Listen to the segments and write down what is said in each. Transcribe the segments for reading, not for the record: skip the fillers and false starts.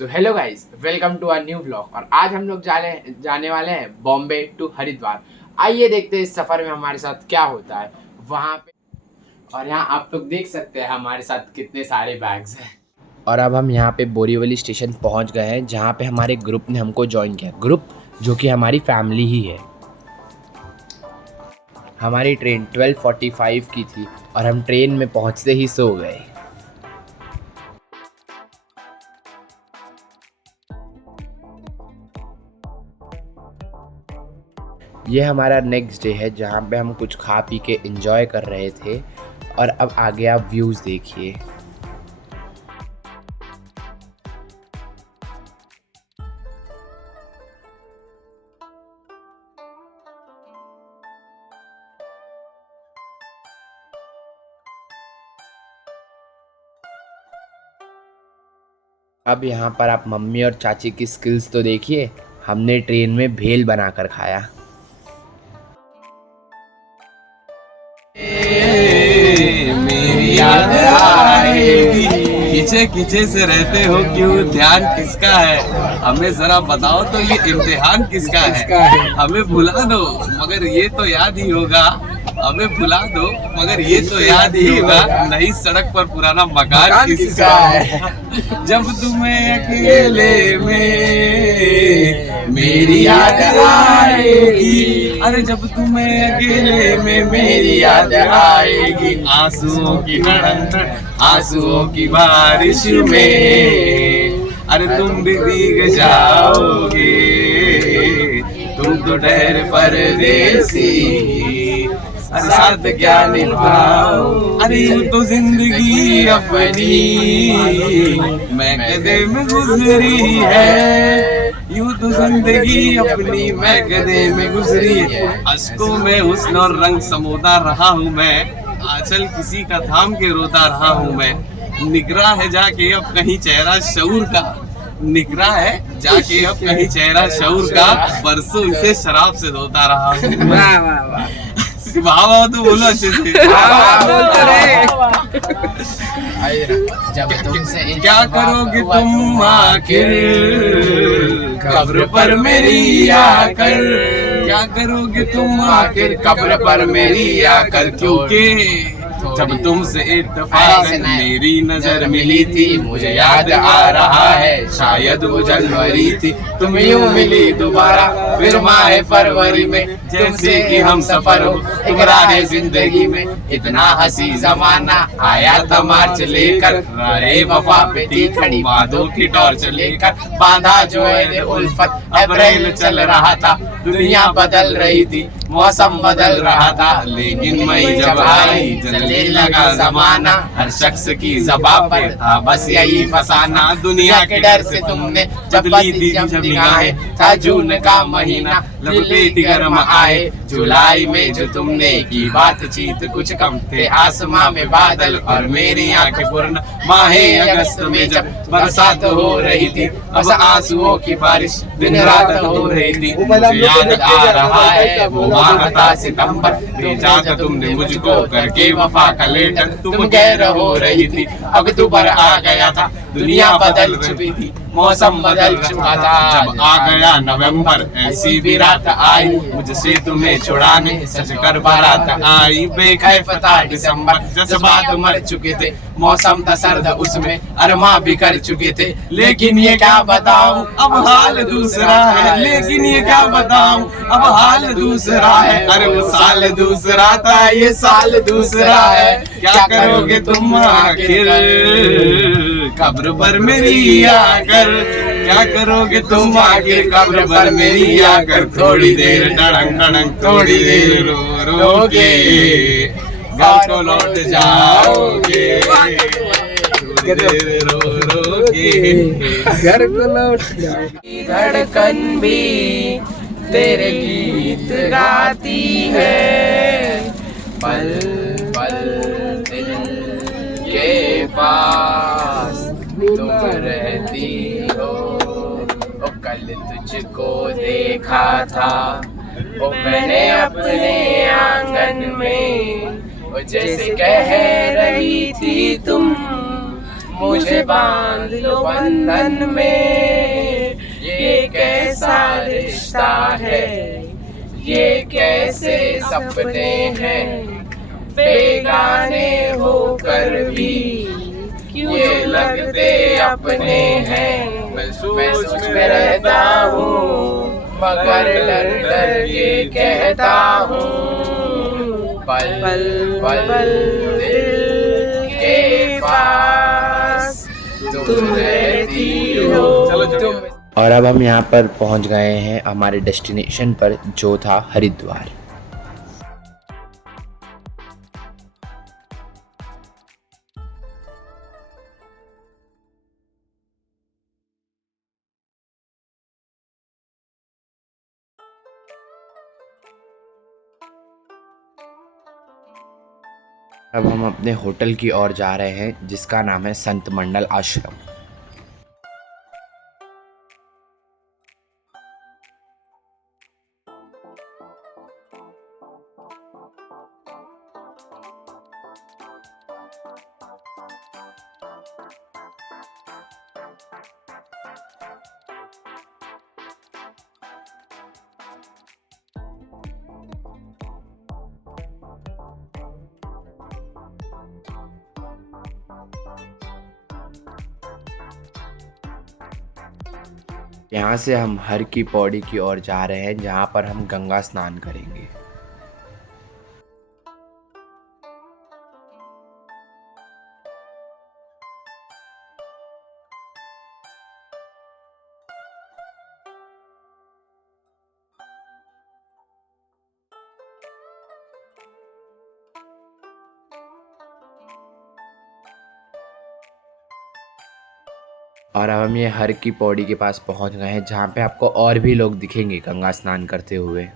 So hello guys, welcome to our new vlog. और आज हम लोग जाने वाले हैं बॉम्बे टू हरिद्वार। आइए देखते हैं इस सफ़र में हमारे साथ क्या होता है वहाँ पे। और यहाँ आप लोग देख सकते हैं हमारे साथ कितने सारे बैग्स हैं। और अब हम यहाँ पे बोरीवली स्टेशन पहुँच गए हैं, जहाँ पे हमारे ग्रुप ने हमको ज्वाइन किया। ग्रुप जो कि हमारी फैमिली ही है। हमारी ट्रेन 12:45 की थी और हम ट्रेन में पहुँचते ही सो गए। ये हमारा नेक्स्ट डे है, जहाँ पे हम कुछ खा पी के एंजॉय कर रहे थे। और अब आगे आप व्यूज़ देखिए। अब यहाँ पर आप मम्मी और चाची की स्किल्स तो देखिए। हमने ट्रेन में भेल बनाकर खाया। मेरी याद आएगी, खींचे खींचे से रहते हो क्यों, ध्यान किसका है हमें जरा बताओ तो, ये इम्तिहान किसका है। हमें भुला दो मगर ये तो याद ही होगा, हमें भुला दो मगर ये तो याद ही होगा, नई सड़क पर पुराना मकान किसका है। जब तुम्हें अकेले में मेरी याद आएगी, अरे जब तुम्हें अकेले में मेरी याद आएगी, आंसुओं की धड़कन आंसुओं की बारिश में, अरे तुम भी भीग जाओगे, तुम तो ठहर परदेसी, साथ क्या निभाओ, अरे यूं तो जिंदगी अपनी मैं कदे में गुजरी है, यूं तो जिंदगी अपनी मैं कदे में गुजरी है। अश्कों में हुस्न और रंग समोता रहा हूँ मैं, आंचल किसी का थाम के रोता रहा हूँ मैं, निकरा है जाके अब कहीं चेहरा शऊर का, निकरा है जाके अब कहीं चेहरा शऊर का, बरसों इसे शराब से धोता रहा हूँ। वाह वाह वाह, वाह तो बोलो अच्छे से। जब तुमसे क्या करोगे तुम आखिर, कब्र पर मेरी आकर, क्या करोगे तुम आखिर कब्र पर मेरी आकर, क्योंकि जब तुमसे इत्तेफाकन मेरी नजर मिली थी, मुझे याद आ रहा है शायद वो जनवरी थी, तुम यूं मिली दोबारा फिर माह फरवरी में, जैसे कि हम सफर हो एक राह जिंदगी में, इतना हंसी जमाना आया था मार्च लेकर, राहे वफा पे थी खड़ी वादों की टॉर्च लेकर, बांधा जो है उल्फत अप्रैल चल रहा था, दुनिया बदल रही थी मौसम बदल रहा था, लेकिन मई जब आई चलने लगा जमाना, हर शख्स की ज़बान पर था बस यही फसाना, दुनिया के डर से तुमने जब बदली थी जब निगाहें, था जून का महीना लपेटी गर्म आए, जुलाई में जो तुमने की बातचीत कुछ कम थे आसमां में बादल और मेरी आंखें पूर्ण, माहे अगस्त में जब बरसात हो रही थी, बस आंसुओं की बारिश दिन रात हो रही थी, मुझे याद आ रहा है वो माह था सितंबर, भेजा था तुमने मुझको करके वफा का लेटर, तुम गैर हो रही थी अक्टूबर आ गया था, दुनिया बदल चुकी थी मौसम बदल चुका था, जब आ गया नवंबर ऐसी भी रात आई, मुझसे तुम्हें छुड़ाने सच कर बारात आई, बेखैफ था दिसंबर जज्बात मर चुके थे, मौसम था सर्द उसमें अरमा भी कर चुके थे, लेकिन ये क्या बताऊं अब हाल दूसरा है, लेकिन ये क्या बताऊं अब हाल दूसरा है, अरे वो साल दूसरा था ये साल दूसरा है, क्या करोगे तुम आखिर कब्र पर मेरी आकर, क्या करोगे तुम आखिर कब्र पर मेरी आकर, थोड़ी देर टड़ंग टड़ंग थोड़ी देर रो रो के घर को लौट जाओगे, थोड़ी देर रो रो के घर को लौट जाओगे, धड़कन भी तेरे गीत गाती है, पल पल दिल के पास तुम रहती हो, ओ कल तुझको देखा था ओ मैंने अपने आंगन में, ओ जैसे कह रही थी तुम मुझे बांध लो बंधन में, ये कैसा रिश्ता है, ये कैसे सपने हैं, बेगाने होकर भी ये लगते अपने हैं। मैं सोच में रहता हूँ मगर डर डर के कहता हूँ, पल पल दिल के पास तुम रहती हो तुम। और अब हम यहाँ पर पहुँच गए हैं हमारे डेस्टिनेशन पर, जो था हरिद्वार। अब हम अपने होटल की ओर जा रहे हैं, जिसका नाम है संत मंडल आश्रम। यहाँ से हम हर की पौड़ी की ओर जा रहे हैं, जहाँ पर हम गंगा स्नान करेंगे। और अब हम ये हर की पौड़ी के पास पहुंच गए हैं, जहाँ पे आपको और भी लोग दिखेंगे गंगा स्नान करते हुए।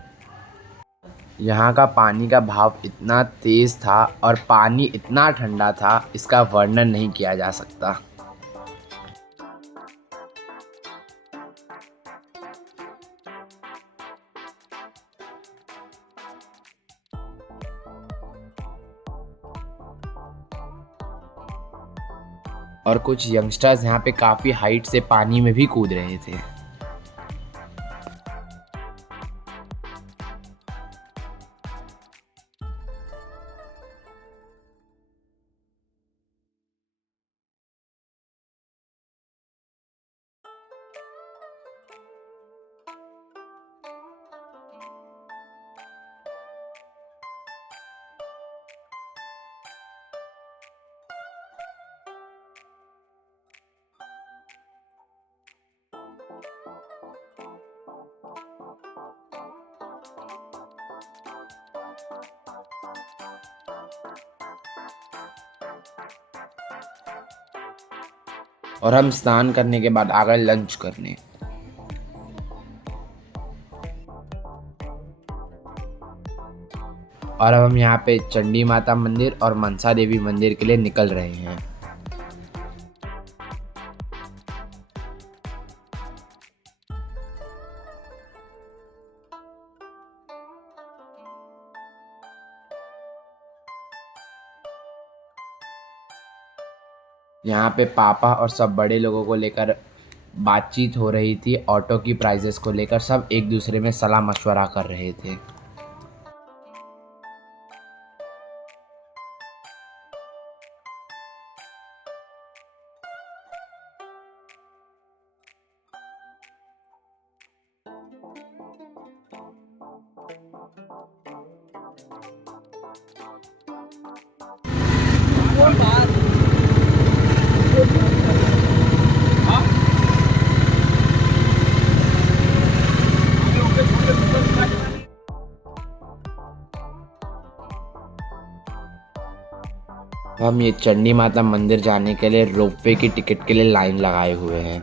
यहाँ का पानी का भाव इतना तेज़ था और पानी इतना ठंडा था, इसका वर्णन नहीं किया जा सकता। और कुछ यंगस्टर्स यहाँ पे काफ़ी हाइट से पानी में भी कूद रहे थे। और हम स्नान करने के बाद आ गए लंच करने। और अब हम यहाँ पे चंडी माता मंदिर और मनसा देवी मंदिर के लिए निकल रहे हैं। यहाँ पे पापा और सब बड़े लोगों को लेकर बातचीत हो रही थी, ऑटो की प्राइजेस को लेकर सब एक दूसरे में सलाह मशवरा कर रहे थे। हम ये चंडी माता मंदिर जाने के लिए रोपवे की टिकट के लिए लाइन लगाए हुए हैं।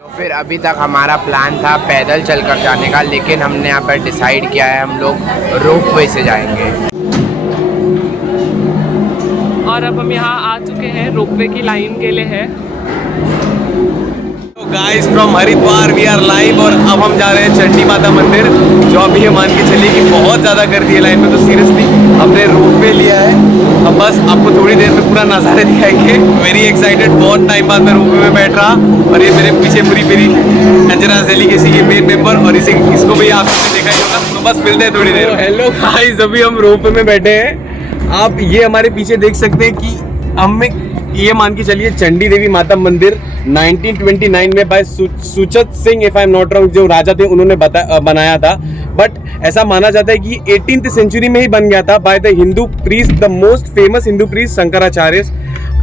तो फिर अभी तक हमारा प्लान था पैदल चलकर जाने का, लेकिन हमने यहाँ पर डिसाइड किया है हम लोग रोपवे से जाएंगे। और अब हम यहाँ आ चुके हैं, रोपवे की लाइन के लिए है। Guys from Haridwar we are live और अब हम जा रहे हैं चंडी माता मंदिर, जो अभी ये मान के चलिए कि बहुत ज़्यादा गर्दी है लाइन में। तो सीरियसली हमने रोपवे लिया है, अब बस आपको थोड़ी देर में पूरा नज़ारे दिखाएंगे। वेरी एक्साइटेड, बहुत टाइम बाद मैं रोपवे में बैठ रहा। और ये मेरे पीछे पूरी मेरी अंजना डेलीगेसी के मेन मेंबर, और इसको भी आपने देखा ही होगा। तो बस मिलते हैं थोड़ी देर। हेलो गाइस, अभी हम रोपवे में बैठे हैं। आप ये हमारे पीछे देख सकते हैं कि हमें ये मान के चलिए चंडी देवी माता मंदिर 1929 में बाय सुचत Singh, if I am not wrong, जो राजा थे उन्होंने बनाया था। बट ऐसा माना जाता है कि 18th सेंचुरी में ही बन गया था by the Hindu priest, the most famous Hindu priest Shankaracharya.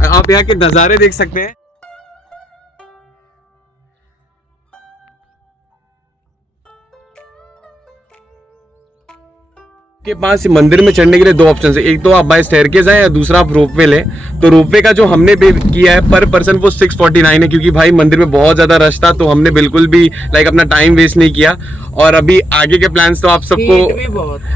आप यहाँ के नज़ारे देख सकते हैं। के पास मंदिर में चढ़ने के लिए दो ऑप्शन है, एक तो आप बाय स्टेयरकेस आए या दूसरा आप रोपवे लें। तो रोपवे का जो हमने पे किया है पर पर्सन वो 649 है, क्योंकि भाई मंदिर में बहुत ज़्यादा रश था, तो हमने बिल्कुल भी अपना टाइम वेस्ट नहीं किया। और अभी आगे के प्लान्स तो आप सबको,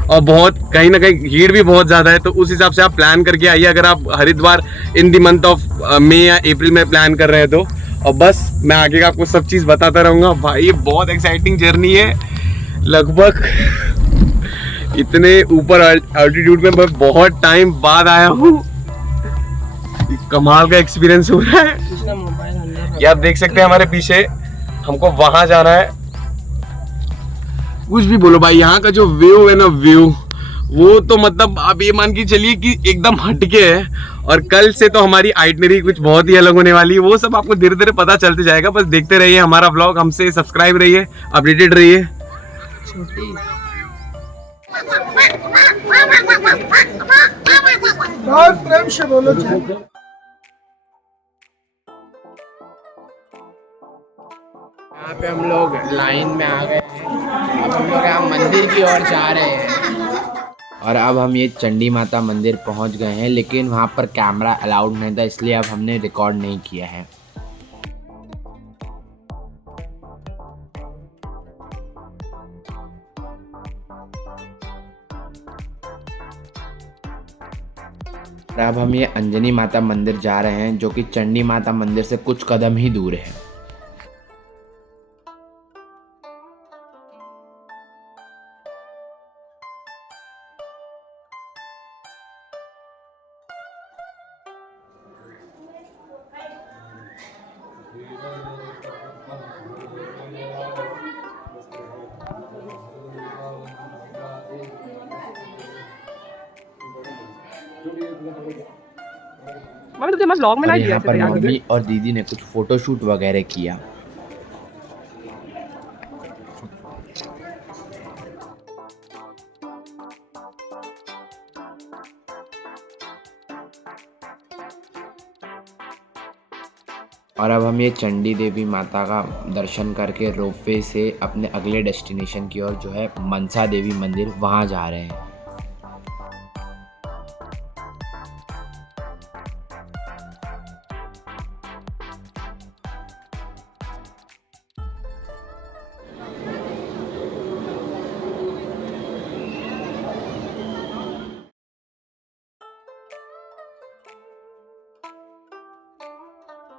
और बहुत कहीं ना कहीं भीड़ भी बहुत ज़्यादा है, तो उस हिसाब से आप प्लान करके आइए अगर आप Haridwar in the month of May या अप्रैल में प्लान कर रहे हैं तो। और बस मैं आगे का आपको सब चीज़ बताता रहूँगा। भाई ये बहुत एक्साइटिंग जर्नी है, लगभग इतने ऊपर अल्टीट्यूड में मैं बहुत टाइम बाद आया हूँ। कमाल का एक्सपीरियंस हो रहा है। ये आप देख सकते हैं हमारे पीछे, हमको वहां जाना है। कुछ भी बोलो भाई, यहाँ का जो व्यू है ना, व्यू वो तो मतलब आप ये मान के चलिए कि एकदम हटके है। और कल से तो हमारी आइटनरी कुछ बहुत ही अलग होने वाली है, वो सब आपको धीरे धीरे पता चलते जाएगा। बस देखते रहिए हमारा व्लॉग, हमसे सब्सक्राइब रहिए, अपडेटेड रहिए। बहुत प्रेम से बोलो। यहाँ पे हम लोग लाइन में आ गए हैं। अब हम लोग यहाँ मंदिर की ओर जा रहे हैं। और अब हम ये चंडी माता मंदिर पहुँच गए हैं, लेकिन वहाँ पर कैमरा अलाउड नहीं था, इसलिए अब हमने रिकॉर्ड नहीं किया है। अब हम ये अंजनी माता मंदिर जा रहे हैं, जो कि चंडी माता मंदिर से कुछ कदम ही दूर है। और यहाँ पर मम्मी और दीदी ने कुछ फोटोशूट वगैरह किया। और अब हम ये चंडी देवी माता का दर्शन करके रोपवे से अपने अगले डेस्टिनेशन की ओर, जो है मनसा देवी मंदिर, वहाँ जा रहे हैं।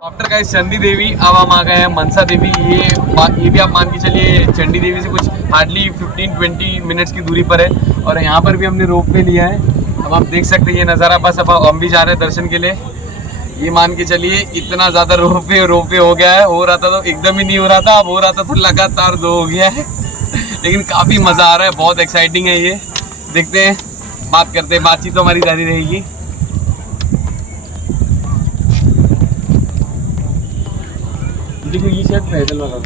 आफ्टर गाइस चंडी देवी, अब हम आ गए हैं मनसा देवी। ये भी आप मान के चलिए चंडी देवी से कुछ हार्डली 15-20 मिनट्स की दूरी पर है। और यहाँ पर भी हमने रोपवे लिया है। अब आप देख सकते हैं ये नज़ारा। बस अब हम भी जा रहे हैं दर्शन के लिए। ये मान के चलिए इतना ज़्यादा रोपवे हो गया है। हो रहा था तो एकदम ही नहीं हो रहा था, अब हो रहा था तो लगातार 2 हो गया है। लेकिन काफ़ी मज़ा आ रहा है, बहुत एक्साइटिंग है ये। देखते हैं, बात करते हैं, बातचीत तो हमारी जारी रहेगी। देखो ये शायद पैदल वाला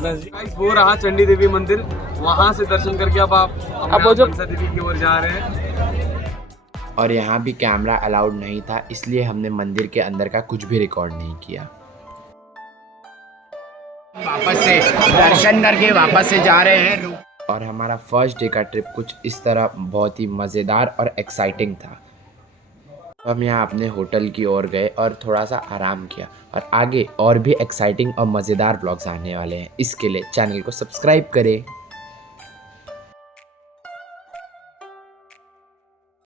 बस वो रहा चंडी देवी मंदिर। वहां से दर्शन करके अब मनसा देवी की ओर जा रहे हैं। और यहाँ भी कैमरा अलाउड नहीं था, इसलिए हमने मंदिर के अंदर का कुछ भी रिकॉर्ड नहीं किया। वापस से दर्शन करके वापस से जा रहे हैं। और हमारा फर्स्ट डे का ट्रिप कुछ इस तरह बहुत ही मज़ेदार और एक्साइटिंग था। हम यहाँ अपने होटल की ओर गए और थोड़ा सा आराम किया। और आगे और भी एक्साइटिंग और मज़ेदार व्लॉग्स आने वाले हैं, इसके लिए चैनल को सब्सक्राइब करें।